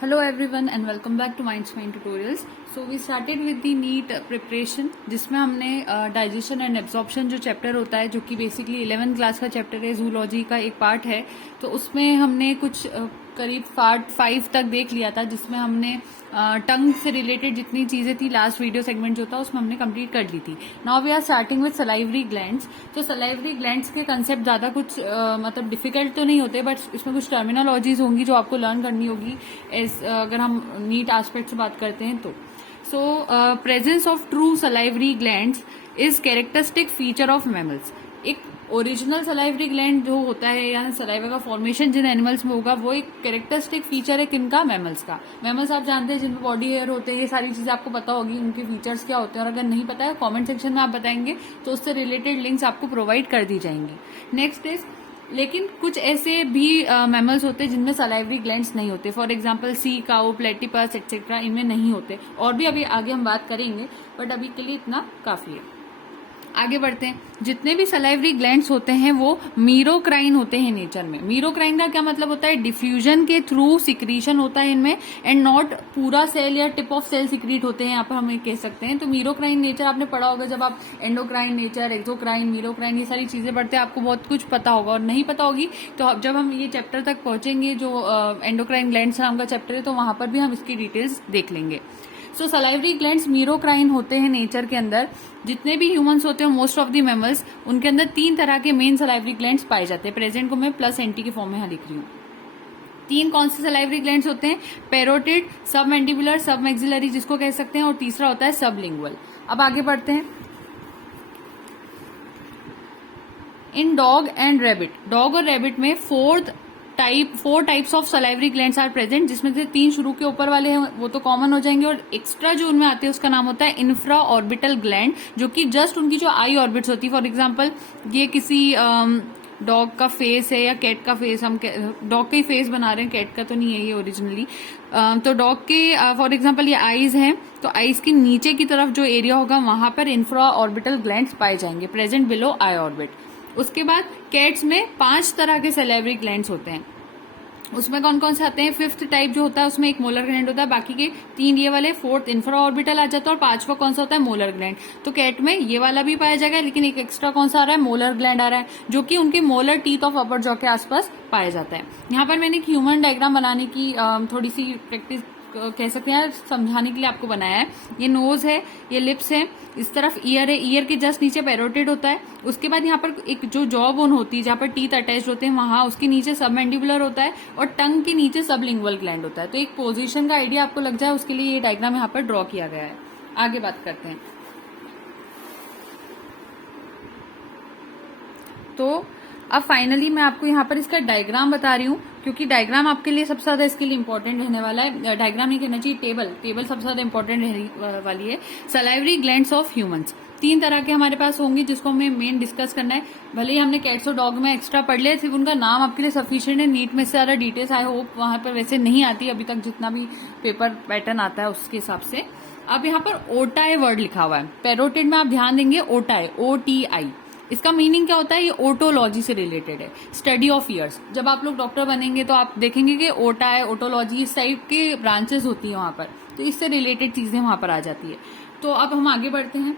Hello everyone and welcome back to Minds Mind Tutorials. So we started with the NEET preparation जिसमें हमने digestion and absorption जो chapter होता है जो कि बेसिकली 11th क्लास का चैप्टर है, जूलॉजी का एक पार्ट है, तो उसमें हमने कुछ करीब पार्ट 5 तक देख लिया था जिसमें हमने टंग से रिलेटेड जितनी चीजें थी लास्ट वीडियो सेगमेंट जो था उसमें हमने कंप्लीट कर ली थी. Now we are starting with salivary glands. तो सलाइवरी ग्लैंड्स के कंसेप्ट ज्यादा कुछ मतलब डिफिकल्ट तो नहीं होते, बट इसमें कुछ टर्मिनोलॉजीज होंगी जो आपको लर्न करनी होगी अगर हम नीट एस्पेक्ट से बात करते हैं तो. So presence of true salivary glands is characteristic feature of mammals. एक ओरिजिनल सलाइवरी ग्लैंड जो होता है या सलाइवा का फॉर्मेशन जिन एनिमल्स में होगा वो एक कैरेक्टरिस्टिक फीचर है किनका, मैमल्स का. मैमल्स आप जानते हैं जिनमें बॉडी हेयर होते हैं, ये सारी चीजें आपको पता होगी, उनके फीचर्स क्या होते हैं, और अगर नहीं पता है कमेंट सेक्शन में आप बताएंगे तो उससे रिलेटेड लिंक्स आपको प्रोवाइड कर दी जाएंगी. नेक्स्ट इज लेकिन कुछ ऐसे भी मैमल्स होते हैं जिनमें सलाइवरी ग्लैंड्स नहीं होते. For example sea cow, platypus etcetera, इनमें नहीं होते. और भी अभी आगे हम बात करेंगे, बट अभी के लिए इतना काफी है. आगे बढ़ते हैं. जितने भी सलाइवरी ग्लैंड्स होते हैं वो मीरोक्राइन होते हैं नेचर में. मीरोक्राइन का क्या मतलब होता है? डिफ्यूजन के थ्रू सिक्रीशन होता है इनमें, एंड नॉट पूरा सेल या टिप ऑफ सेल सिक्रीट होते हैं, यहाँ पर हम कह सकते हैं. तो मीरोक्राइन नेचर आपने पढ़ा होगा जब आप एंडोक्राइन नेचर, एक्सोक्राइन, मीरोक्राइन ये सारी चीजें पढ़ते हैं, आपको बहुत कुछ पता होगा. और नहीं पता होगी तो जब हम ये चैप्टर तक पहुंचेंगे जो एंडोक्राइन ग्लैंड्स नाम का चैप्टर है, तो वहां पर भी हम इसकी डिटेल्स देख लेंगे. सो सलाइवरी ग्लैंड्स मीरोक्राइन होते हैं नेचर के अंदर. जितने भी ह्यूमंस होते हैं, मोस्ट ऑफ द मैमल्स, उनके अंदर 3 तरह के मेन सलाइवरी ग्लैंड्स पाए जाते हैं. प्रेजेंट को मैं प्लस एंटी के फॉर्म में यहां लिख रही हूँ. 3 कौन से सलाइवरी ग्लैंड्स होते हैं? पैरोटिड, सब मैंडिबुलर, सब मैक्सिलरी जिसको कह सकते हैं, और तीसरा होता है सबलिंगुअल. अब आगे बढ़ते हैं. In dog and rabbit, dog और रैबिट में 4 types of salivary glands are present, जिसमें से 3 शुरू के ऊपर वाले हैं वो तो कॉमन हो जाएंगे, और एक्स्ट्रा जो उनमें आते हैं उसका नाम होता है इंफ्रा ऑर्बिटल ग्लैंड, जो कि जस्ट उनकी जो आई ऑर्बिट्स होती है. फॉर एग्जांपल ये किसी डॉग का फेस है या कैट का फेस, हम डॉग का ही फेस बना रहे हैं, कैट का तो नहीं है ये ओरिजिनली. तो डॉग के फॉर एग्जांपल ये आईज हैं, तो आईज के नीचे की तरफ जो एरिया होगा वहां पर इंफ्रा ऑर्बिटल ग्लैंड्स पाए जाएंगे, प्रेजेंट बिलो आई ऑर्बिट. उसके बाद कैट्स में 5 तरह के सलाइवरी ग्लैंड्स होते हैं. उसमें कौन कौन से आते हैं? 5th टाइप जो होता है उसमें एक मोलर ग्लैंड होता है, बाकी के 3 ये वाले, 4th इंफ्रा ऑर्बिटल आ जाता है, और 5वां कौन सा होता है? Molar gland. तो कैट में ये वाला भी पाया जाएगा, लेकिन एक एक्स्ट्रा कौन सा आ रहा है? मोलर ग्लैंड आ रहा है, जो कि उनके molar teeth of upper jaw के आसपास पाया जाता है. यहाँ पर मैंने एक ह्यूमन डायग्राम बनाने की थोड़ी सी प्रैक्टिस कह सकते हैं समझाने के लिए आपको बनाया है. ये नोज है, ये लिप्स है, इस तरफ ईयर है, ईयर के जस्ट नीचे पैरोटिड होता है. उसके बाद यहाँ पर एक जो जॉ बोन होती है जहाँ पर टीथ अटैच होते हैं वहां उसके नीचे सबमैंडिबुलर होता है, और टंग के नीचे सबलिंगुअल ग्लैंड होता है. तो एक पोजीशन का आइडिया आपको लग जाए उसके लिए ये डायग्राम यहाँ पर ड्रॉ किया गया है. आगे बात करते हैं. तो अब फाइनली मैं आपको यहाँ पर इसका डायग्राम बता रही हूँ, क्योंकि डायग्राम आपके लिए सबसे ज्यादा इसके लिए इंपॉर्टेंट रहने वाला है. डायग्राम नहीं कहना चाहिए, टेबल सबसे ज्यादा इंपॉर्टेंट रहने वाली है. सलाइवरी ग्लैंड्स ऑफ ह्यूमंस 3 तरह के हमारे पास होंगे जिसको हमें मेन डिस्कस करना है. भले ही हमने कैट्स और डॉग में एक्स्ट्रा पढ़ लिया, सिर्फ उनका नाम आपके लिए सफिशिएंट है. नीट में से ज्यादा डिटेल्स आई होप वहां पर वैसे नहीं आती अभी तक, जितना भी पेपर पैटर्न आता है उसके हिसाब से. अब यहाँ पर ओटाई वर्ड लिखा हुआ है. पैरोटिड में आप ध्यान देंगे, ओटाई, OTI. इसका मीनिंग क्या होता है? ये ओटोलॉजी से रिलेटेड है, स्टडी ऑफ ईयर्स. जब आप लोग डॉक्टर बनेंगे तो आप देखेंगे कि ओटा, ओटोलॉजी इस टाइप के ब्रांचेस होती है वहां पर, तो इससे रिलेटेड चीजें वहां पर आ जाती है. तो अब हम आगे बढ़ते हैं.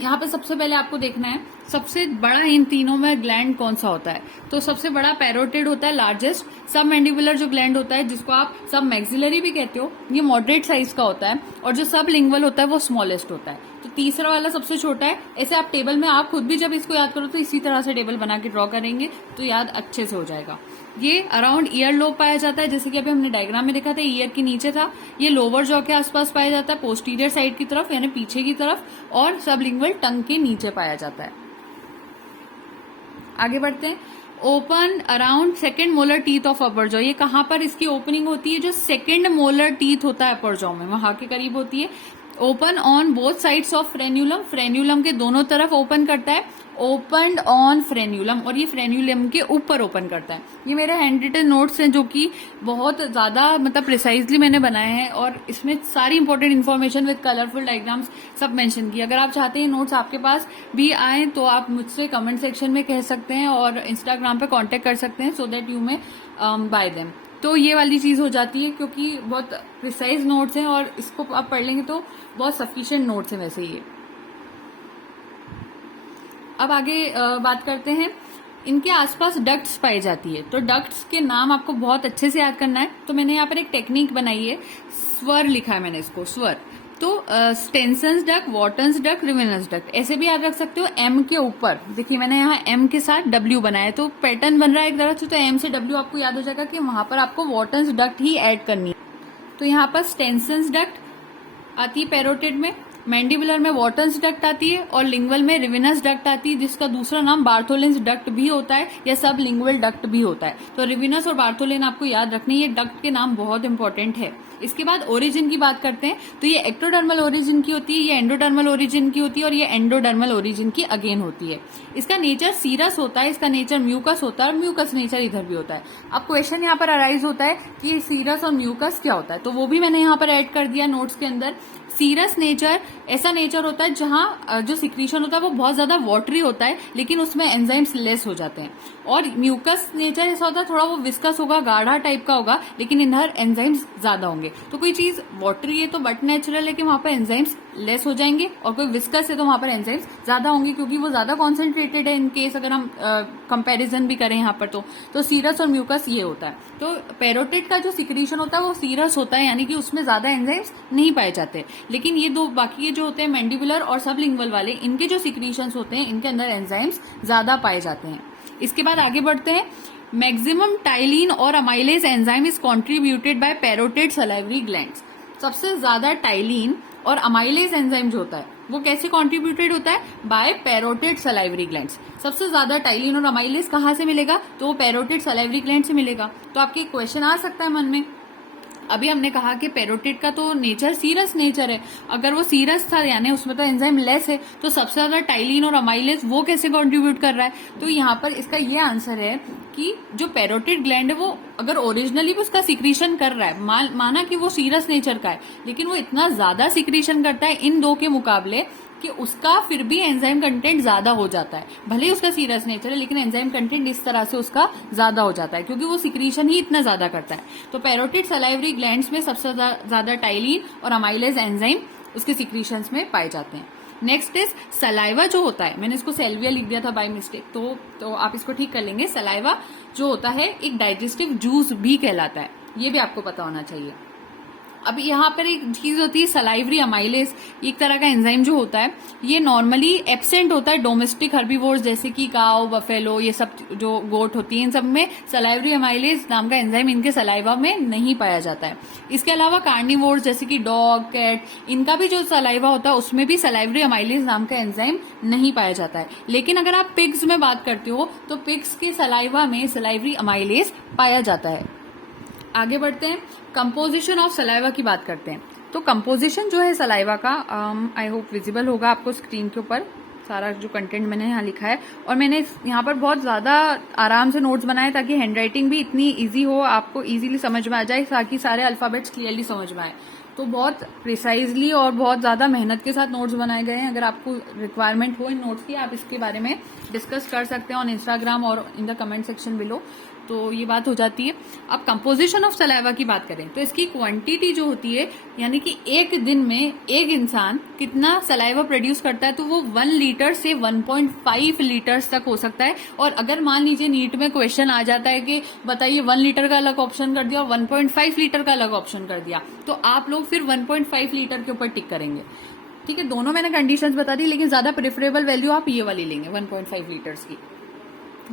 यहाँ पे सबसे पहले आपको देखना है सबसे बड़ा इन तीनों में ग्लैंड कौन सा होता है. तो सबसे बड़ा पैरोटिड होता है, लार्जेस्ट. सब मैंडिबुलर जो ग्लैंड होता है, जिसको आप सब मैक्सिलरी भी कहते हो, ये मॉडरेट साइज का होता है, और जो सब लिंगुअल होता है वो स्मॉलेस्ट होता है. तो तीसरा वाला सबसे छोटा है. ऐसे आप टेबल में आप खुद भी जब इसको याद करो तो इसी तरह से टेबल बना के ड्रॉ करेंगे तो याद अच्छे से हो जाएगा. ये अराउंड ईयर लोब पाया जाता है, जैसे कि अभी हमने डायग्राम में देखा था, ईयर के नीचे था. ये लोअर जॉ के आसपास पाया जाता है, पोस्टीरियर साइड की तरफ यानी पीछे की तरफ, और सबलिंगुअल टंग के नीचे पाया जाता है. आगे बढ़ते हैं. Open around 2nd molar teeth of upper jaw. ये कहां पर इसकी ओपनिंग होती है? जो 2nd मोलर टीथ होता है अपर जॉ में, वहां के करीब होती है. Open on both sides of frenulum, frenulum के दोनों तरफ ओपन करता है. ओपनड ऑन फ्रेन्यूलम, और ये फ्रेन्यूलम के ऊपर ओपन करता है. ये मेरे हैंड रिटन नोट्स हैं जो कि बहुत ज्यादा मतलब प्रिसाइजली मैंने बनाए हैं, और इसमें सारी important information with colourful diagrams सब मेंशन की. अगर आप चाहते हैं नोट्स आपके पास भी आए तो आप मुझसे कमेंट सेक्शन में कह सकते हैं और इंस्टाग्राम पे कांटेक्ट कर सकते हैं, so that you may bye them. तो ये वाली चीज हो जाती है, क्योंकि बहुत प्रिसाइज नोट्स हैं और इसको आप पढ़ लेंगे तो बहुत सफिशिएंट नोट्स हैं वैसे ये। अब आगे बात करते हैं, इनके आसपास डक्ट्स पाई जाती है। तो डक्ट्स के नाम आपको बहुत अच्छे से याद करना है। तो मैंने यहाँ पर एक टेक्निक बनाई है, स्वर लिखा है मैंने इसको, स्वर। तो स्टेंसन्स डक्ट, वॉटन्स डक्ट, रिवेनस डक्ट, ऐसे भी याद रख सकते हो। एम के ऊपर देखिए मैंने यहाँ एम के साथ डब्ल्यू बनाया है, तो पैटर्न बन रहा है एक तरह से। तो एम से डब्ल्यू आपको याद हो जाएगा कि वहां पर आपको वॉटन्स डक्ट ही ऐड करनी है। तो यहाँ पर स्टेंसन्स डक्ट आती है पैरोटिड में, मैंडिबुलर में वॉटन्स डक्ट आती है, और लिंगवल में रिवेनस डक्ट आती है, जिसका दूसरा नाम बार्थोलिन्स डक्ट भी होता है या सब लिंगुअल डक्ट भी होता है। तो रिवेनस और बार्थोलिन आपको याद रखनी है, ये डक्ट के नाम बहुत इंपॉर्टेंट है। इसके बाद ओरिजिन की बात करते हैं, तो ये एक्टोडर्मल ओरिजिन की होती है, ये एंडोडर्मल ओरिजिन की होती है, और ये एंडोडर्मल ओरिजिन की अगेन होती है। इसका नेचर सीरस होता है, इसका नेचर म्यूकस होता है, और म्यूकस नेचर इधर भी होता है। अब क्वेश्चन यहाँ पर अराइज होता है कि सीरस और म्यूकस क्या होता है, तो वो भी मैंने यहाँ पर ऐड कर दिया नोट्स के अंदर। सीरस नेचर ऐसा नेचर होता है जहां जो सिक्रीशन होता है वो बहुत ज्यादा वाटरी होता है, लेकिन उसमें एंजाइम्स लेस हो जाते हैं। और म्यूकस नेचर ऐसा होता है थोड़ा वो विस्कस होगा, गाढ़ा टाइप का होगा, लेकिन इधर एंजाइम्स ज्यादा होंगे। तो कोई चीज वाटरी है तो बट नेचुरल है कि वहां पर एंजाइम्स लेस हो जाएंगे, और कोई विस्कस है तो वहां पर एंजाइम्स ज्यादा होंगे, क्योंकि वो ज्यादा कॉन्सेंट्रेटेड है। इन केस अगर हम कंपैरिजन भी करें यहाँ पर तो सीरस और म्यूकस ये होता है। तो पैरोटिड का जो सिक्रीशन होता है वो सीरस होता है, यानी कि उसमें ज्यादा एंजाइम्स नहीं पाए जाते। लेकिन ये दो बाकी जो होते हैं मैंडिबुलर और सबलिंगुअल वाले, इनके जो सिक्रीशंस होते हैं इनके अंदर एंजाइम्स ज्यादा पाए जाते हैं। इसके बाद आगे बढ़ते हैं, मैक्सिमम टाइलिन और amylase enzyme is contributed bye parotid salivary glands. सबसे ज्यादा टाइलिन और अमाइलेज एंजाइम जो होता है वो कैसे कॉन्ट्रीब्यूटेड होता है, बाय पैरोटिड सलाइवरी ग्लैंड्स। सबसे ज्यादा टाइलिन और अमाइलेज कहाँ से मिलेगा, तो वो पैरोटिड सलाइवरी ग्लैंड से मिलेगा। तो आपके क्वेश्चन आ सकता है मन में, अभी हमने कहा कि पैरोटिड का तो नेचर सीरस नेचर है, अगर वो सीरस था यानी उसमें तो एंजाइम लेस है, तो सबसे ज्यादा टाइलिन और अमाइलेज वो कैसे कंट्रीब्यूट कर रहा है। तो यहाँ पर इसका ये आंसर है कि जो पैरोटिड ग्लैंड है वो अगर ओरिजिनली भी उसका सिक्रीशन कर रहा है, माना कि वो सीरस नेचर का है, लेकिन वो इतना ज्यादा सिक्रीशन करता है इन दो के मुकाबले कि उसका फिर भी एंजाइम कंटेंट ज्यादा हो जाता है। भले ही उसका सीरस नेचर है, लेकिन एंजाइम कंटेंट इस तरह से उसका ज्यादा हो जाता है, क्योंकि वो सिक्रीशन ही इतना ज्यादा करता है। तो पैरोटिड सलाइवरी ग्लैंड्स में सबसे ज्यादा टाइलिन और अमाइलेज एंजाइम उसके सिक्रीशंस में पाए जाते हैं। नेक्स्ट इज सलाइवा जो होता है, मैंने इसको सेल्विया लिख दिया था बाय मिस्टेक, तो आप इसको ठीक कर लेंगे। सलाइवा जो होता है एक डाइजेस्टिव जूस भी कहलाता है, ये भी आपको पता होना चाहिए। अब यहाँ पर एक चीज होती है सलाइवरी अमाइलेज, एक तरह का एंजाइम जो होता है ये नॉर्मली एब्सेंट होता है डोमेस्टिक हर्बीवोर्स जैसे कि काउ, बफेलो, ये सब जो गोट होती है इन सब में सलाइवरी अमाइलेज नाम का एंजाइम इनके सलाइवा में नहीं पाया जाता है। इसके अलावा कार्निवोर्स जैसे कि डॉग, कैट, इनका भी जो सलाइवा होता है उसमें भी सलाइवरी अमाइलेज नाम का एंजाइम नहीं पाया जाता है। लेकिन अगर आप पिग्स में बात करते हो तो पिग्स के सलाइवा में सलाइवरी अमाइलेज पाया जाता है। आगे बढ़ते हैं, कंपोजिशन ऑफ सलाइवा की बात करते हैं। तो कंपोजिशन जो है सलाइवा का, आई होप विजिबल होगा आपको स्क्रीन के ऊपर सारा जो कंटेंट मैंने यहाँ लिखा है, और मैंने यहाँ पर बहुत ज्यादा आराम से नोट्स बनाए ताकि हैंडराइटिंग भी इतनी इजी हो, आपको इजीली समझ में आ जाए, ताकि सारे अल्फाबेट्स क्लियरली समझ में आए। तो बहुत प्रिसाइजली और बहुत ज्यादा मेहनत के साथ नोट्स बनाए गए हैं। अगर आपको रिक्वायरमेंट हो इन नोट्स की, आप इसके बारे में डिस्कस कर सकते हैं ऑन इंस्टाग्राम और in the comment section below. तो ये बात हो जाती है। अब कंपोजिशन ऑफ सलाइवा की बात करें तो इसकी क्वांटिटी जो होती है, यानी कि एक दिन में एक इंसान कितना सलाइवा प्रोड्यूस करता है, तो वो 1 लीटर से 1.5 लीटर्स तक हो सकता है। और अगर मान लीजिए नीट में क्वेश्चन आ जाता है कि बताइए 1 लीटर का अलग ऑप्शन कर दिया और 1.5 लीटर का अलग ऑप्शन कर दिया, तो आप लोग फिर 1.5 लीटर के ऊपर टिक करेंगे। ठीक है, दोनों मैंने कंडीशंस बता दी, लेकिन ज्यादा प्रेफरेबल वैल्यू आप ये वाली लेंगे 1.5 लीटर्स की।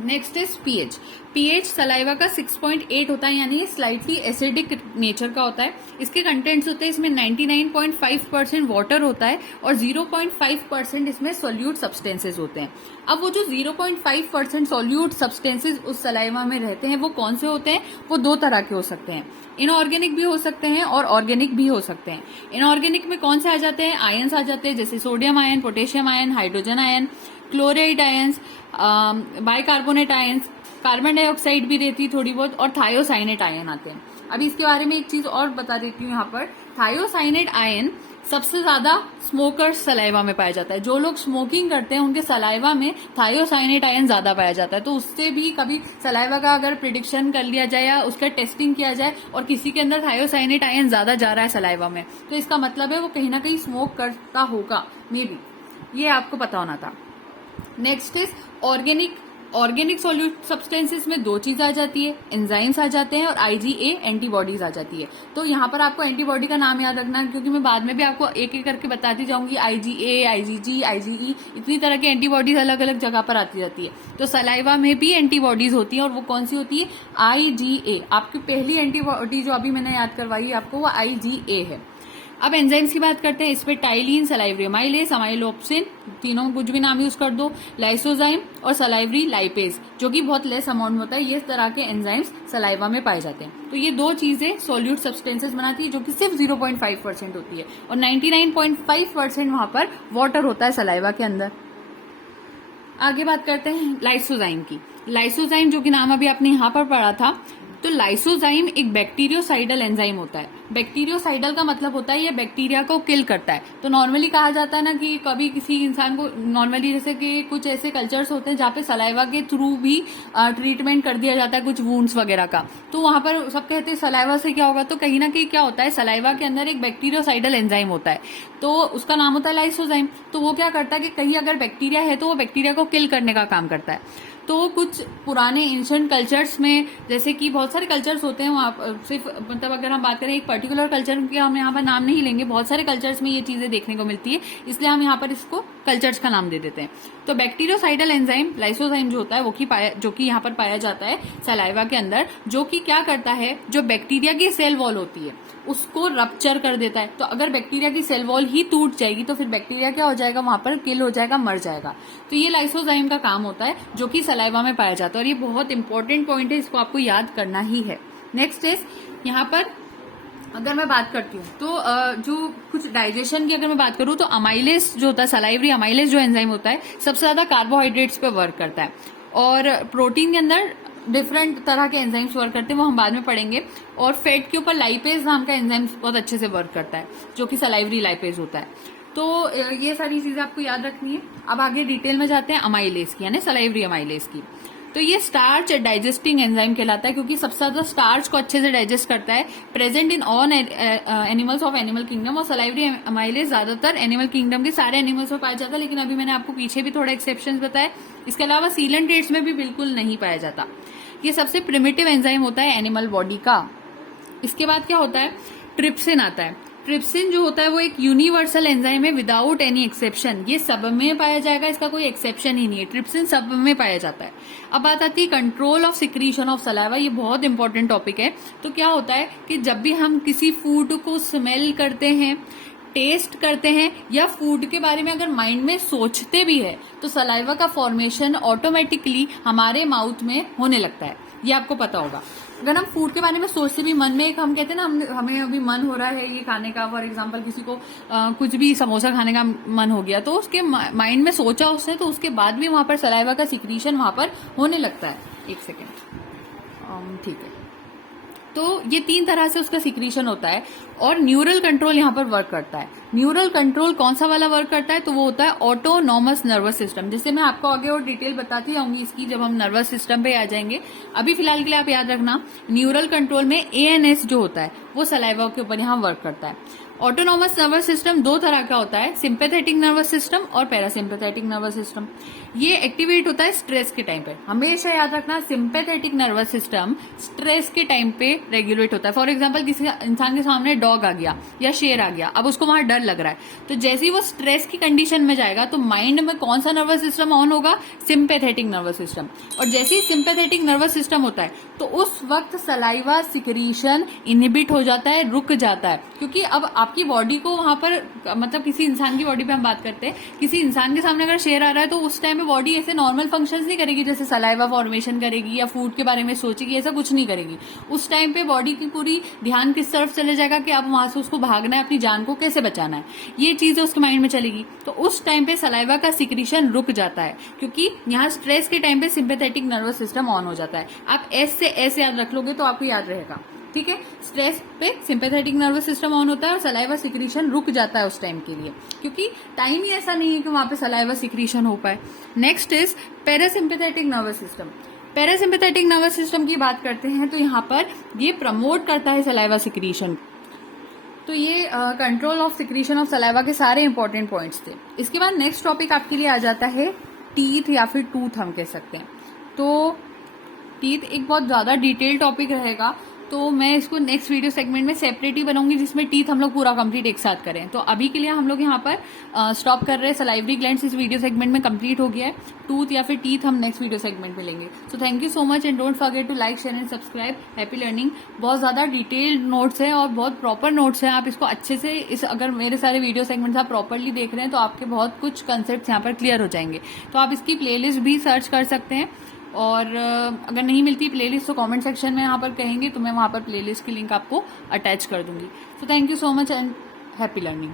Next is pH. PH saliva का 6.8 होता है, यानी स्लाइटली एसिडिक नेचर का होता है। इसके कंटेंट्स होते हैं इसमें 99.5% वाटर होता है और 0.5% इसमें सोल्यूट सब्सटेंसेज होते हैं। अब वो जो 0.5% सोल्यूट सब्सटेंसेज उस सलाइवा में रहते हैं वो कौन से होते हैं, वो 2 तरह के हो सकते हैं। इनऑर्गेनिक भी हो सकते हैं और ऑर्गेनिक भी हो सकते हैं। इनऑर्गेनिक में कौन से आ जाते हैं, आयंस आ जाते हैं, जैसे sodium ion, potassium ion, hydrogen ion, chloride ions, bicarbonate ions, carbon dioxide भी रहती है थोड़ी बहुत, और थायोसाइनेट आयन आते हैं। अभी इसके बारे में एक चीज और बता देती हूँ यहाँ पर। थायोसाइनेट आयन सबसे ज्यादा स्मोकर्स सलाइवा में पाया जाता है। जो लोग स्मोकिंग करते हैं उनके सलाइवा में थायोसाइनेट आयन ज्यादा पाया जाता है। तो उससे भी कभी सलाइवा का अगर प्रिडिक्शन कर लिया जाए या उसका टेस्टिंग किया जाए और किसी के अंदर थायोसाइनेट आयन ज्यादा जा रहा है सलाइवा में, तो इसका मतलब है वो कहीं ना कहीं स्मोक करता होगा, मे बी। ये आपको पता होना था। Next is organic solute substances में दो चीज आ जाती है, एंजाइम्स आ जाते हैं और आईजीए एंटीबॉडीज आ जाती है। तो यहाँ पर आपको एंटीबॉडी का नाम याद रखना है, क्योंकि मैं बाद में भी आपको एक एक करके बताती जाऊंगी। आईजीए, आईजीजी, आईजीई, इतनी तरह की एंटीबॉडीज अलग अलग जगह पर आती जाती है। तो सलाइवा में भी एंटीबॉडीज होती है और वो कौन सी होती है? आईजीए। आपकी पहली एंटीबॉडी जो अभी मैंने याद करवाई आपको, वो आईजीए है। अब एंजाइम्स की बात करते हैं। इस पे टाइलिन, सलाइवरी अमाइलेज, अमाइलोप्सिन, तीनों कुछ भी नाम यूज कर दो, लाइसोजाइम और सलाइवरी लाइपेज, जो कि बहुत लेस अमाउंट में होता है। ये इस तरह के एंजाइम्स सलाइवा में पाए जाते हैं। तो ये दो चीजें सॉल्यूट सब्सटेंसेस बनाती है, जो कि सिर्फ 0.5% होती है और 99.5% वहां पर वाटर होता है सलाइवा के अंदर। आगे बात करते हैं लाइसोजाइम की। लाइसोजाइम जो कि नाम अभी आपने यहाँ पर पढ़ा था, तो लाइसोजाइम एक बैक्टीरियोसाइडल एंजाइम होता है। बैक्टीरियोसाइडल का मतलब होता है ये बैक्टीरिया को किल करता है। तो नॉर्मली कहा जाता है ना कि कभी किसी इंसान को नॉर्मली, जैसे कि कुछ ऐसे कल्चर्स होते हैं जहाँ पे सलाइवा के थ्रू भी ट्रीटमेंट कर दिया जाता है कुछ वुंड्स वगैरह का, तो वहां पर सब कहते हैं सलाइवा से क्या होगा, तो कहीं ना कहीं क्या होता है, सलाइवा के अंदर एक बैक्टीरियोसाइडल एंजाइम होता है, तो उसका नाम होता है लाइसोजाइम। तो वो क्या करता है कि कहीं अगर बैक्टीरिया है तो वो बैक्टीरिया को किल करने का काम करता है। तो कुछ पुराने एंशिएंट कल्चर्स में, जैसे कि बहुत सारे कल्चर्स होते हैं वहां, सिर्फ मतलब अगर हम बात करें एक पर्टिकुलर कल्चर की, हम यहाँ पर नाम नहीं लेंगे, बहुत सारे कल्चर्स में ये चीजें देखने को मिलती है, इसलिए हम यहाँ पर इसको कल्चर्स का नाम दे देते हैं। तो बैक्टीरियोसाइडल एंजाइम लाइसोजाइम जो होता है जो कि यहाँ पर पाया जाता है सलाइवा के अंदर, जो कि क्या करता है, जो बैक्टीरिया की सेल वॉल होती है उसको रप्चर कर देता है। तो अगर बैक्टीरिया की सेल वॉल ही टूट जाएगी तो फिर बैक्टीरिया क्या हो जाएगा, वहां पर किल हो जाएगा, मर जाएगा। तो ये लाइसोजाइम का काम होता है, जो कि सलाइवा में पाया जाता है और ये बहुत इंपॉर्टेंट पॉइंट है, इसको आपको याद करना ही है। नेक्स्ट इज यहाँ पर अगर मैं बात करती हूँ तो जो कुछ डाइजेशन की अगर मैं बात करूँ तो अमाइलेज जो होता है, सलाइवरी अमाइलेज जो एंजाइम होता है, सबसे ज्यादा कार्बोहाइड्रेट्स पे वर्क करता है और प्रोटीन के अंदर डिफरेंट तरह के एंजाइम्स वर्क करते हैं, वो हम बाद में पढ़ेंगे। और फैट के ऊपर लाइपेज नाम का एंजाइम बहुत अच्छे से वर्क करता है, जो कि सलाइवरी लाइपेज होता है। तो ये सारी चीजें आपको याद रखनी है। अब आगे डिटेल में जाते हैं अमाइलेज की, यानी सलाइवरी अमाइलेज की। तो ये स्टार्च डाइजेस्टिंग एंजाइम कहलाता है, क्योंकि सबसे ज्यादा स्टार्च को अच्छे से डाइजेस्ट करता है। Present in all animals of animal kingdom, और सलाइवरी अमाइलेज ज्यादातर एनिमल किंगडम के सारे एनिमल्स में पाया जाता है, लेकिन अभी मैंने आपको पीछे भी थोड़ा एक्सेप्शन बताया। इसके अलावा सीलेंट्रेट्स में भी बिल्कुल नहीं पाया जाता। ये सबसे प्रिमिटिव एंजाइम होता है एनिमल बॉडी का। इसके बाद क्या होता है, ट्रिप्सिन आता है। ट्रिप्सिन जो होता है वो एक यूनिवर्सल एंजाइम है विदाउट एनी एक्सेप्शन। ये सब में पाया जाएगा, इसका कोई एक्सेप्शन ही नहीं है, ट्रिप्सिन सब में पाया जाता है। अब बात आती है control of secretion of saliva, ये बहुत इंपॉर्टेंट टॉपिक है। तो क्या होता है कि जब भी हम किसी फूड को स्मेल करते हैं, टेस्ट करते हैं या फूड के बारे में अगर माइंड में सोचते भी है, तो सलाइवा का फॉर्मेशन ऑटोमेटिकली हमारे माउथ में होने लगता है। ये आपको पता होगा। अगर हम फूड के बारे में सोचते भी, मन में एक हम कहते हैं ना, हमें अभी मन हो रहा है ये खाने का, फॉर एग्जांपल किसी को कुछ भी समोसा खाने का मन हो गया, तो उसके माइंड में सोचा उसने, तो उसके बाद भी वहां पर सलाइवा का सिक्रीशन वहां पर होने लगता है। एक सेकेंड, ठीक है। तो ये तीन तरह से उसका सिक्रीशन होता है और न्यूरल कंट्रोल यहाँ पर वर्क करता है। न्यूरल कंट्रोल कौन सा वाला वर्क करता है, तो वो होता है ऑटोनॉमस नर्वस सिस्टम। जैसे मैं आपको आगे और डिटेल बताती जाऊंगी इसकी, जब हम नर्वस सिस्टम पे आ जाएंगे। अभी फिलहाल के लिए आप याद रखना, न्यूरल कंट्रोल में एएनएस जो होता है वो सलाइवा के ऊपर यहाँ वर्क करता है। ऑटोनॉमस नर्वस सिस्टम दो तरह का होता है, सिंपैथेटिक नर्वस सिस्टम और पैरासिम्पैथेटिक नर्वस सिस्टम। ये एक्टिवेट होता है स्ट्रेस के टाइम पे। हमेशा याद रखना, सिंपैथेटिक नर्वस सिस्टम स्ट्रेस के टाइम पे रेगुलेट होता है। फॉर एग्जांपल किसी इंसान के सामने डॉग आ गया या शेर आ गया, अब उसको वहां डर लग रहा है, तो जैसे ही वो स्ट्रेस की कंडीशन में जाएगा तो माइंड में कौन सा नर्वस सिस्टम ऑन होगा, सिंपैथेटिक नर्वस सिस्टम। और जैसे ही सिंपैथेटिक नर्वस सिस्टम होता है तो उस वक्त सलाइवा सिक्रीशन इनहिबिट हो जाता है, रुक जाता है, क्योंकि अब आपकी बॉडी को वहां पर, मतलब किसी इंसान की बॉडी पे हम बात करते हैं, किसी इंसान के सामने अगर शेर आ रहा है तो उस टाइम में बॉडी ऐसे नॉर्मल फंक्शंस नहीं करेगी, जैसे सलाइवा फॉर्मेशन करेगी या फूड के बारे में सोचेगी, ऐसा कुछ नहीं करेगी। उस टाइम पे बॉडी की पूरी ध्यान किस तरफ चले जाएगा कि अब वहां से उसको भागना है, अपनी जान को कैसे बचाना है, ये चीजें उसके माइंड में चलेगी। तो उस टाइम पे सलाइवा का सिक्रीशन रुक जाता है, क्योंकि यहाँ स्ट्रेस के टाइम पे सिंपैथेटिक नर्वस सिस्टम ऑन हो जाता है। आप एस से एस याद रख लोगे तो आपको याद रहेगा। ठीक है। स्ट्रेस पे सिंपैथेटिक नर्वस सिस्टम ऑन होता है और सलाइवा सिक्रीशन रुक जाता है उस टाइम के लिए, क्योंकि टाइम ही ऐसा नहीं है कि वहां पे सलाइवा सिक्रीशन हो पाए। Next is parasympathetic nervous system. Parasympathetic nervous system की बात करते हैं तो यहाँ पर ये प्रमोट करता है सलाइवा सिक्रीशन। तो ये control of secretion of saliva के सारे इंपॉर्टेंट पॉइंट्स थे। इसके बाद नेक्स्ट टॉपिक आपके लिए आ जाता है टीथ या फिर टूथ हम कह सकते हैं। तो टीथ एक बहुत ज्यादा डिटेल टॉपिक रहेगा, तो मैं इसको नेक्स्ट वीडियो सेगमेंट में सेपरेट ही बनाऊंगी जिसमें टीथ हम लोग पूरा कंप्लीट एक साथ करें। तो अभी के लिए हम लोग यहाँ पर स्टॉप कर रहे हैं। सलाइवरी ग्लैंड्स इस वीडियो सेगमेंट में कंप्लीट हो गया है। टूथ या फिर टीथ हम नेक्स्ट वीडियो सेगमेंट में लेंगे। So thank you so much and don't forget to like share and subscribe. Happy learning. बहुत ज्यादा डिटेल्ड नोट्स हैं और बहुत प्रॉपर नोट्स हैं। आप इसको अच्छे से अगर मेरे सारे वीडियो सेगमेंट्स आप प्रॉपरली देख रहे हैं तो आपके बहुत कुछ कंसेप्ट यहाँ पर क्लियर हो जाएंगे। तो आप इसकी प्लेलिस्ट भी सर्च कर सकते हैं, और अगर नहीं मिलती प्लेलिस्ट तो कमेंट सेक्शन में यहाँ पर कहेंगे तो मैं वहां पर प्लेलिस्ट की लिंक आपको अटैच कर दूंगी। सो thank you so much and happy learning.